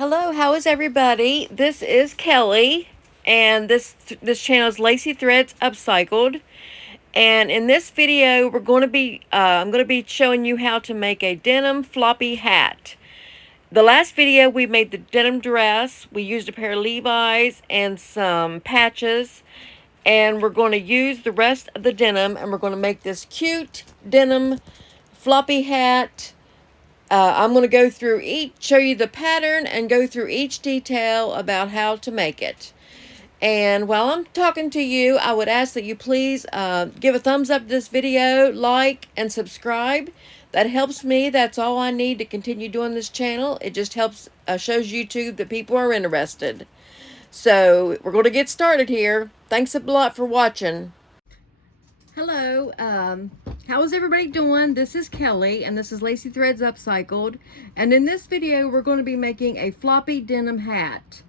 Hello, how is everybody? This is Kelly, and this channel is Lacy Threads Upcycled. And in this video, I'm going to be showing you how to make a denim floppy hat. The last video we made the denim dress. We used a pair of Levi's and some patches, and we're going to use the rest of the denim, and we're going to make this cute denim floppy hat. I'm going to go through show you the pattern and go through each detail about how to make it. And while I'm talking to you, I would ask that you please give a thumbs up to this video, like, and subscribe. That helps me. That's all I need to continue doing this channel. It just helps, shows YouTube that people are interested. So we're going to get started here. Thanks a lot for watching. Hello, how is everybody doing? This is Kelly, and this is Lacy Threads Upcycled. And in this video, we're going to be making a floppy denim hat.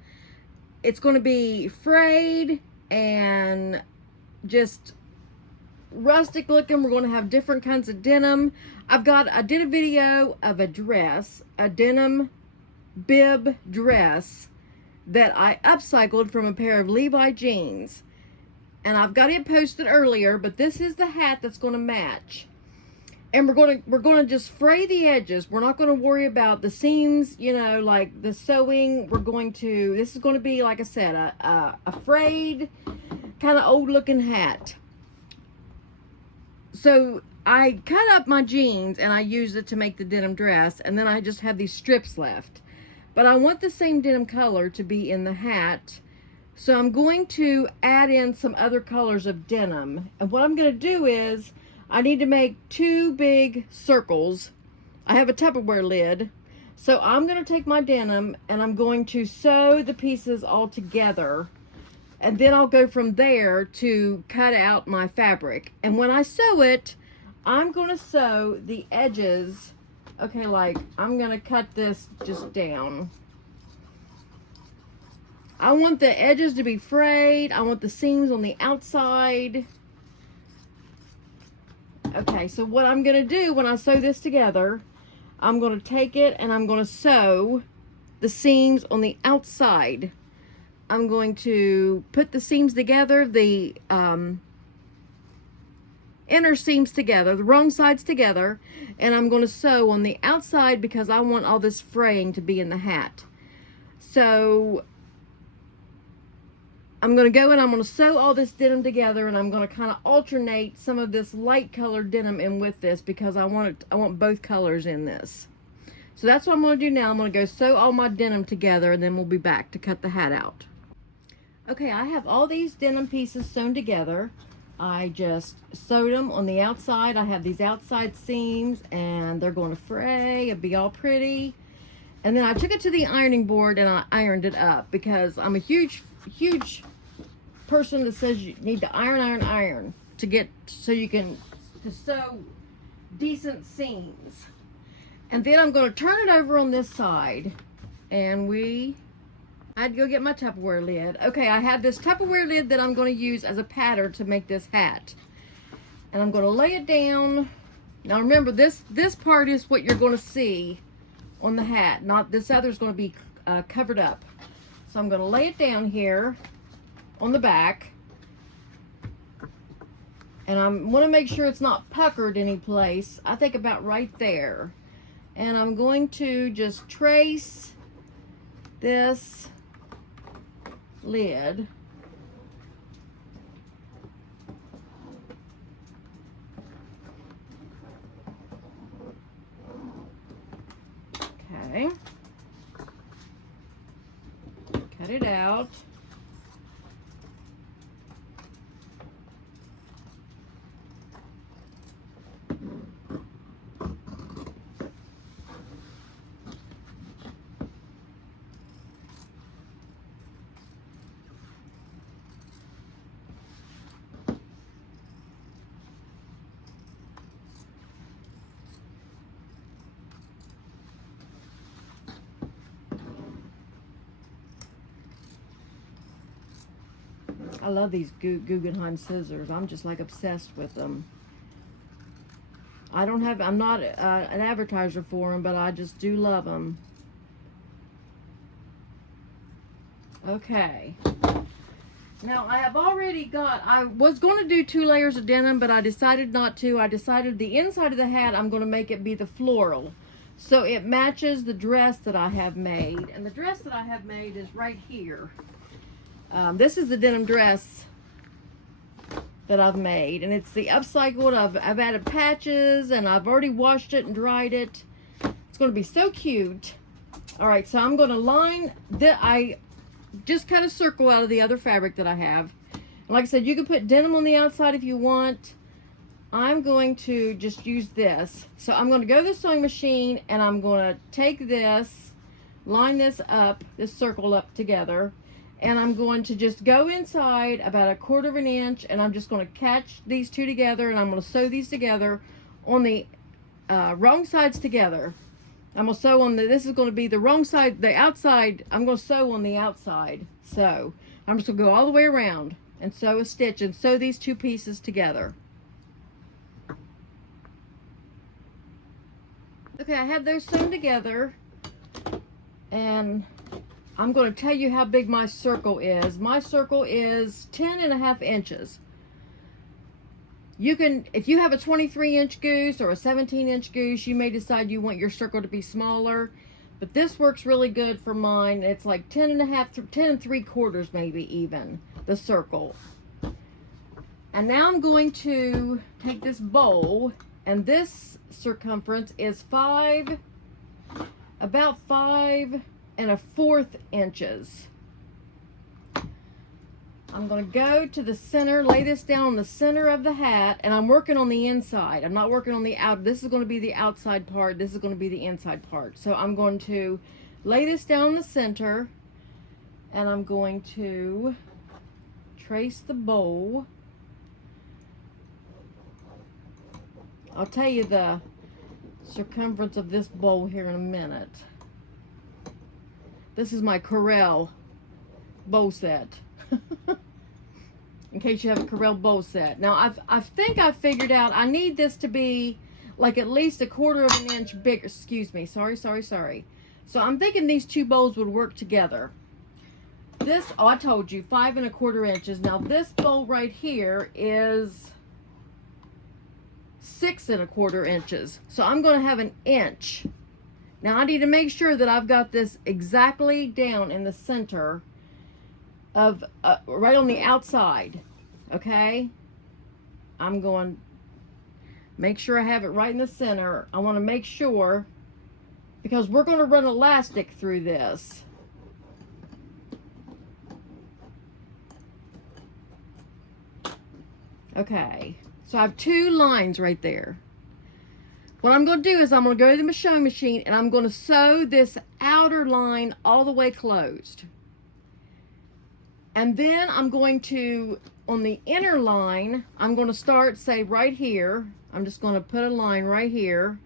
It's going to be frayed and just rustic looking. We're going to have different kinds of denim. I did a video of a dress, a denim bib dress that I upcycled from a pair of Levi jeans. And I've got it posted earlier, but this is the hat that's going to match. And we're going to just fray the edges. We're not going to worry about the seams, you know, like the sewing. This is going to be, like I said, a frayed, kind of old looking hat. So I cut up my jeans and I used it to make the denim dress, and then I just have these strips left. But I want the same denim color to be in the hat. So I'm going to add in some other colors of denim. And what I'm going to do is, I need to make two big circles. I have a Tupperware lid. So I'm going to take my denim and I'm going to sew the pieces all together. And then I'll go from there to cut out my fabric. And when I sew it, I'm going to sew the edges. Okay, like I'm going to cut this just down. I want the edges to be frayed. I want the seams on the outside. Okay, so what I'm going to do when I sew this together, I'm going to take it and I'm going to sew the seams on the outside. I'm going to put the seams together, the inner seams together, the wrong sides together, and I'm going to sew on the outside because I want all this fraying to be in the hat. So I'm going to go and I'm going to sew all this denim together, and I'm going to kind of alternate some of this light colored denim in with this because I want both colors in this. So that's what I'm going to do now. I'm going to go sew all my denim together, and then we'll be back to cut the hat out. Okay, I have all these denim pieces sewn together. I just sewed them on the outside. I have these outside seams, and they're going to fray. It'll be all pretty. And then I took it to the ironing board and I ironed it up because I'm a huge person that says you need to iron to get so you can sew decent seams. And then I'm going to turn it over on this side, and I had to go get my Tupperware lid. Okay, I have this Tupperware lid that I'm going to use as a pattern to make this hat, and I'm going to lay it down. Now remember, this part is what you're going to see on the hat, not this other's going to be covered up. So I'm going to lay it down here on the back, and I want to make sure it's not puckered any place. I think about right there. And I'm going to just trace this lid. Okay. Cut it out. I love these Guggenheim scissors. I'm just like obsessed with them. I'm not an advertiser for them, but I just do love them. Okay. Now I have already got, I was going to do 2 layers of denim, but I decided not to. I decided the inside of the hat, I'm going to make it be the floral. So it matches the dress that I have made. And the dress that I have made is right here. This is the denim dress that I've made. And it's the upcycled. I've added patches and I've already washed it and dried it. It's going to be so cute. Alright, so I'm going to line, I just kind of circle out of the other fabric that I have. And like I said, you can put denim on the outside if you want. I'm going to just use this. So I'm going to go to the sewing machine and I'm going to take this, line this up, this circle up together, and I'm going to just go inside about 1/4 of an inch, and I'm just going to catch these two together, and I'm going to sew these together on the wrong sides together. I'm going to sew on this is going to be the wrong side, the outside, I'm going to sew on the outside. So I'm just going to go all the way around and sew a stitch and sew these two pieces together. Okay, I have those sewn together, and I'm going to tell you how big my circle is. My circle is 10.5 inches. You can, if you have a 23-inch goose or a 17-inch goose, you may decide you want your circle to be smaller, but this works really good for mine. It's like 10.5, 10 3/4 maybe even, the circle. And now I'm going to take this bowl, and this circumference is about 5 1/4 inches. I'm going to go to the center, lay this down on the center of the hat, and I'm working on the inside. I'm not working on the out. This is going to be the outside part. This is going to be the inside part. So I'm going to lay this down in the center, and I'm going to trace the bowl. I'll tell you the circumference of this bowl here in a minute. This is my Corel bow set. In case you have a Corel bow set. Now I think I figured out I need this to be like at least 1/4 of an inch bigger. Excuse me. Sorry. So I'm thinking these two bowls would work together. This, oh, I told you, 5 1/4 inches. Now this bowl right here is 6 1/4 inches. So I'm going to have an inch. Now I need to make sure that I've got this exactly down in the center of right on the outside. Okay, I'm going to make sure I have it right in the center. I want to make sure, because we're going to run elastic through this. Okay, so I have 2 lines right there. What I'm going to do is I'm going to go to the sewing machine and I'm going to sew this outer line all the way closed. And then I'm going to, on the inner line, I'm going to start, say, right here. I'm just going to put a line right here.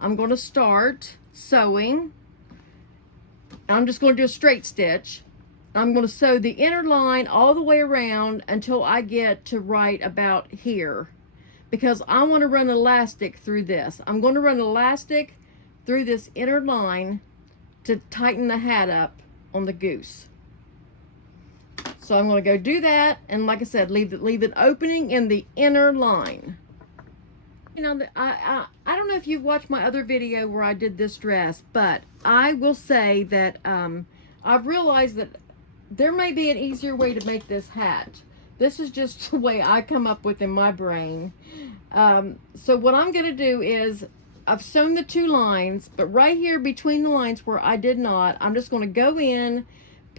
I'm going to start sewing. I'm just going to do a straight stitch. I'm going to sew the inner line all the way around until I get to right about here, because I want to run elastic through this. I'm going to run elastic through this inner line to tighten the hat up on the goose. So I'm going to go do that, and like I said, leave an opening in the inner line. You know, I don't know if you've watched my other video where I did this dress, but I will say that I've realized that there may be an easier way to make this hat. This is just the way I come up with in my brain. So what I'm going to do is, I've sewn the 2 lines, but right here between the lines where I did not, I'm just going to go in,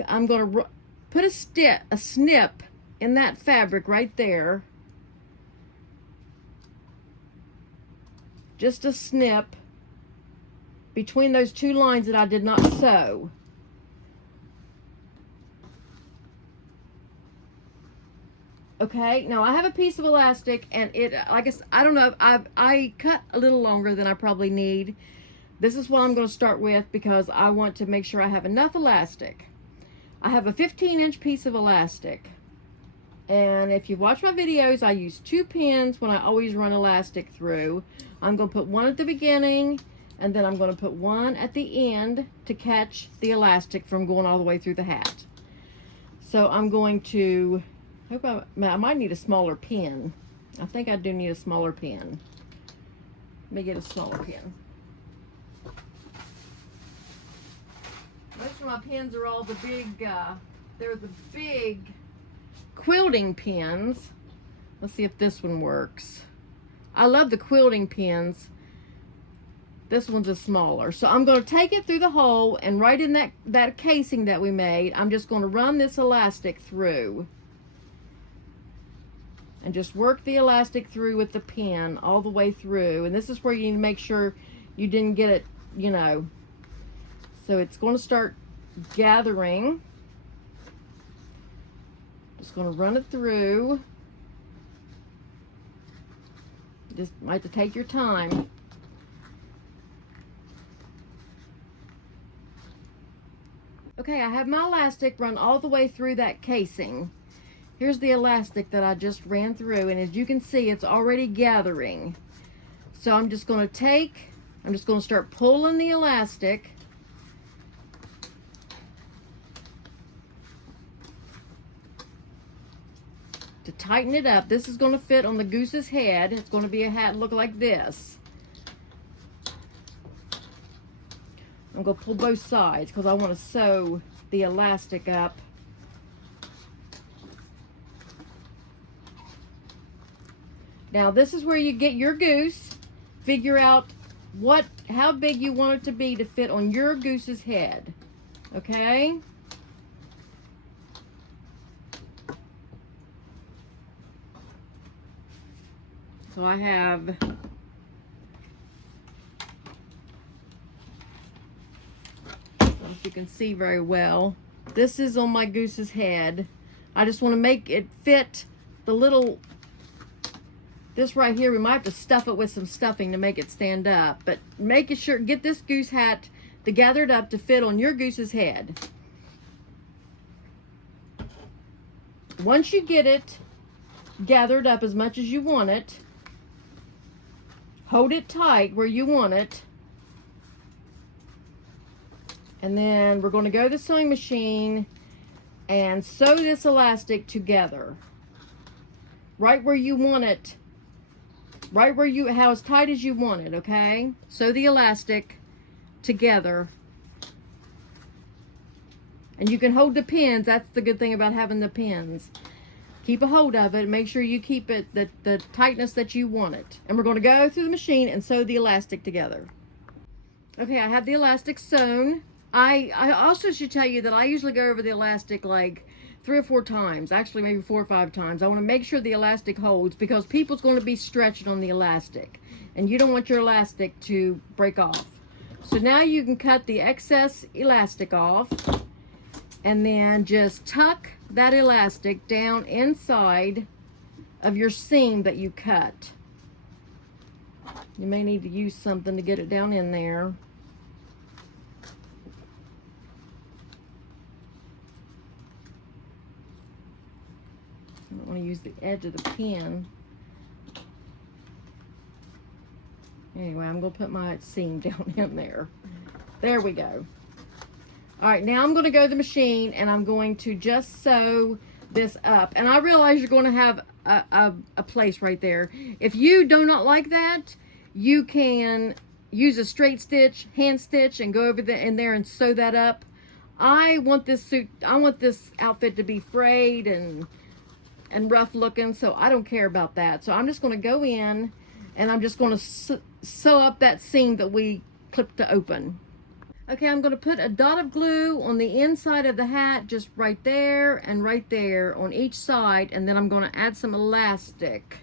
I'm going to put a snip in that fabric right there. Just a snip between those 2 lines that I did not sew. Okay, now I have a piece of elastic, and it, like I don't know, I cut a little longer than I probably need. This is what I'm going to start with because I want to make sure I have enough elastic. I have a 15-inch piece of elastic, and if you watch my videos, I use 2 pins when I always run elastic through. I'm going to put one at the beginning, and then I'm going to put one at the end to catch the elastic from going all the way through the hat. So I'm going to, I might need a smaller pin. I think I do need a smaller pin. Let me get a smaller pin. Most of my pins are all the big, they're the big quilting pins. Let's see if this one works. I love the quilting pins. This one's a smaller. So I'm going to take it through the hole, and right in that casing that we made, I'm just going to run this elastic through. And just work the elastic through with the pin all the way through. And this is where you need to make sure you didn't get it, you know. So it's going to start gathering. Just going to run it through. Just might have to take your time. Okay, I have my elastic run all the way through that casing. Here's the elastic that I just ran through, and as you can see, it's already gathering. So I'm just going to start pulling the elastic. To tighten it up. This is going to fit on the Goose's head. It's going to be a hat look like this. I'm going to pull both sides because I want to sew the elastic up. Now this is where you get your Goose. Figure out how big you want it to be to fit on your Goose's head. Okay? So I have, I don't know if you can see very well. This is on my Goose's head. I just want to make it fit the little, this right here, we might have to stuff it with some stuffing to make it stand up. But make sure, get this Goose hat to gathered up to fit on your Goose's head. Once you get it gathered up as much as you want it, hold it tight where you want it. And then we're going to go to the sewing machine and sew this elastic together. Right where you want it. Right where how as tight as you want it, okay? Sew the elastic together. And you can hold the pins. That's the good thing about having the pins. Keep a hold of it. Make sure you keep it the tightness that you want it. And we're going to go through the machine and sew the elastic together. Okay, I have the elastic sewn. I also should tell you that I usually go over the elastic like 3 or 4 times. Actually, maybe 4 or 5 times. I want to make sure the elastic holds because people's going to be stretching on the elastic. And you don't want your elastic to break off. So now you can cut the excess elastic off. And then just tuck that elastic down inside of your seam that you cut. You may need to use something to get it down in there. I don't want to use the edge of the pin. Anyway, I'm going to put my seam down in there. There we go. All right, now I'm going to go to the machine and I'm going to just sew this up. And I realize you're going to have a place right there. If you do not like that, you can use a straight stitch, hand stitch, and go over in there and sew that up. I want this outfit to be frayed and rough looking, so I don't care about that. So I'm just going to go in and I'm just going to sew up that seam that we clipped to open. Okay, I'm going to put a dot of glue on the inside of the hat, just right there and right there on each side, and then I'm going to add some elastic.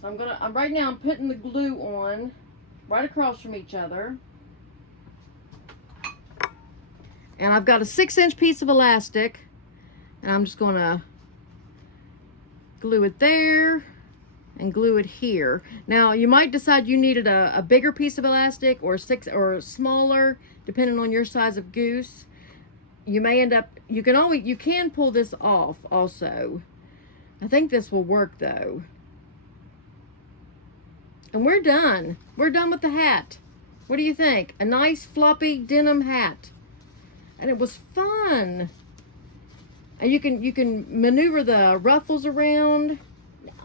So right now I'm putting the glue on right across from each other. And I've got a 6-inch piece of elastic, and I'm just going to glue it there and glue it here. Now you might decide you needed a bigger piece of elastic or smaller, depending on your size of Goose. You may end up, you can pull this off also. I think this will work though. And we're done. We're done with the hat. What do you think? A nice floppy denim hat. And it was fun. And you can maneuver the ruffles around.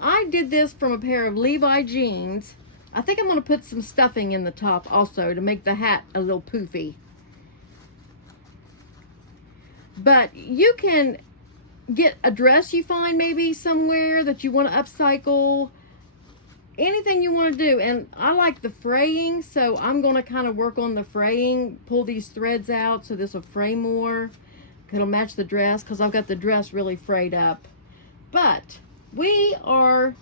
I did this from a pair of Levi jeans. I think I'm going to put some stuffing in the top also to make the hat a little poofy. But you can get a dress you find maybe somewhere that you want to upcycle. Anything you want to do. And I like the fraying, so I'm going to kind of work on the fraying. Pull these threads out so this will fray more. It'll match the dress because I've got the dress really frayed up. But we are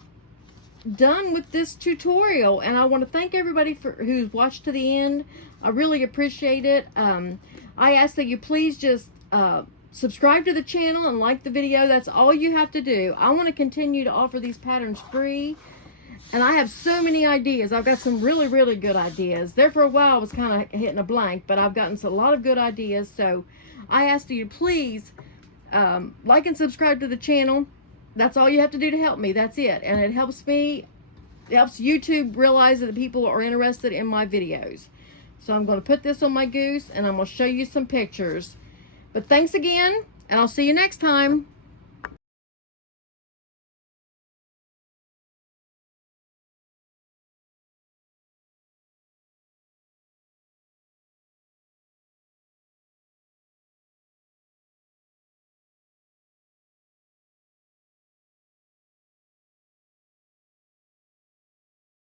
done with this tutorial, and I want to thank everybody who's watched to the end. I really appreciate it. I ask that you please just subscribe to the channel and like the video. That's all you have to do. I want to continue to offer these patterns free, and I have so many ideas. I've got some really, really good ideas. There for a while I was kind of hitting a blank, but I've gotten a lot of good ideas. So I ask you please like and subscribe to the channel. That's all you have to do to help me. That's it. And it helps me. It helps YouTube realize that people are interested in my videos. So I'm going to put this on my Goose, and I'm going to show you some pictures. But thanks again, and I'll see you next time.